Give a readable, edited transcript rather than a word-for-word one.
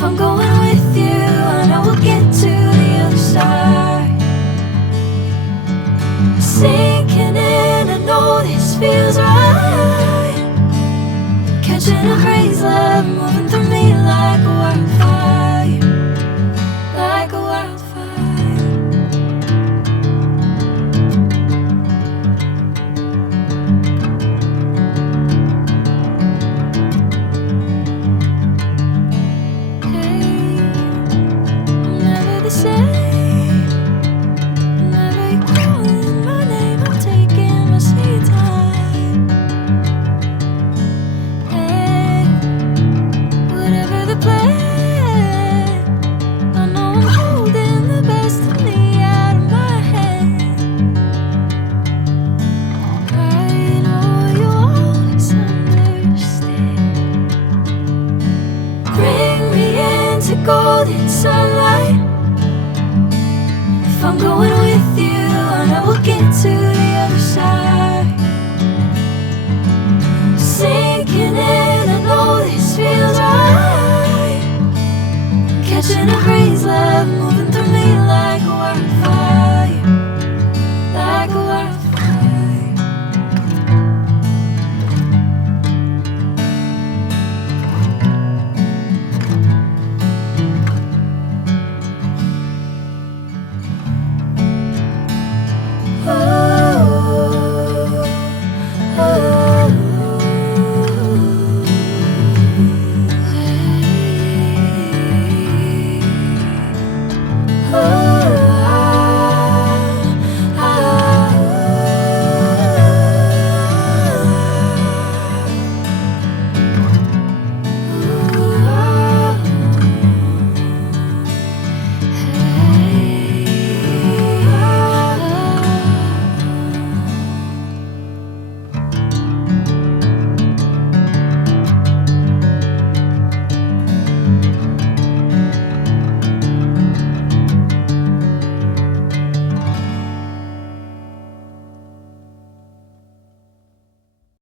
If I'm going with you, I know we'll get to the other side. Sinking in, I know this feels right. Catching a crazy love, moving through me like a wildfire, like a wildfire. Hey, I'm never the same. Whenever you're calling my name, I'm taking my sweet time. Hey, whatever the plan, I know I'm holding the best of me out of my hand. I know you always understand. Bring me into golden sunlight. If I'm going with you, I know we'll get to the other side. Sinking in, I know this feels right.